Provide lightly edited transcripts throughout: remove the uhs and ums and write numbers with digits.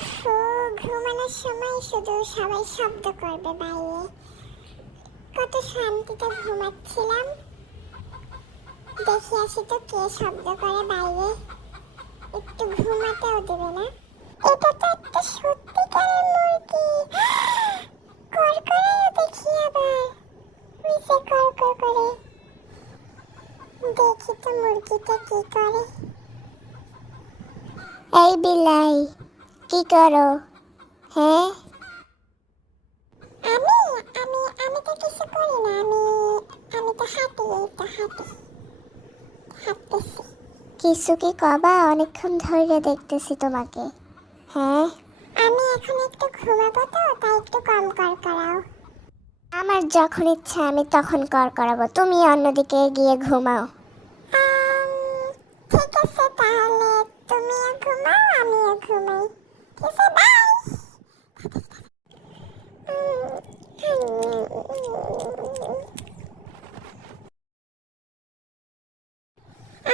উফ, ঘুমানোর সময় শুধু সবাই শব্দ করবে বাইরে। কত শান্তিতে ঘুমাচ্ছিলাম। দেখে আসি তো কে শব্দ করে বাইরে। একটু ঘুমাতেও দেবে না। এটা তো একটা সত্যিকারের মুরগি। কর করে দেখি আবার। নিচে কর কর করে। দেখি তো মুরগিটা কি করে। এই বিলাই, কি করো? হ্যাঁ, আমি আমি আমি তো কিছু করি না। আমি তো হাঁটি, এই তো হাঁটতেছি। কিছু কি কবা? অনেকক্ষণ ধরে দেখতেছি তোমাকে। হ্যাঁ, আমি এখন একটু ঘুমাবো তো, তাই একটু কম কর করাও। আমার যখন ইচ্ছা আমি তখন কর করাবো, তুমি অন্যদিকে গিয়ে ঘুমাও। ঠিক আছে, তাহলে তুমিও ঘুমাও, আমিও ঘুমাই। ঠিক আছে, বাই।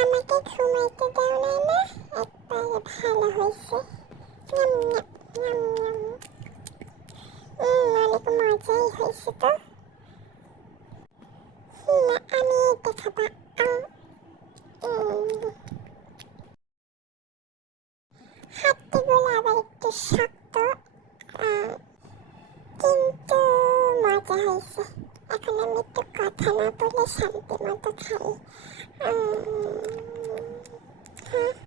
আমাকে ঘুমাইতে দাও নাই না, একবারে ভালো হয়েছে। অনেক মজাই হয়েছে তো। আমি এটা খাবো। হাতগুলো আবার একটু শক্ত, কিন্তু মজা হয়েছে। এখন আমি একটু কথা না বলে শান্তি মতো খাই।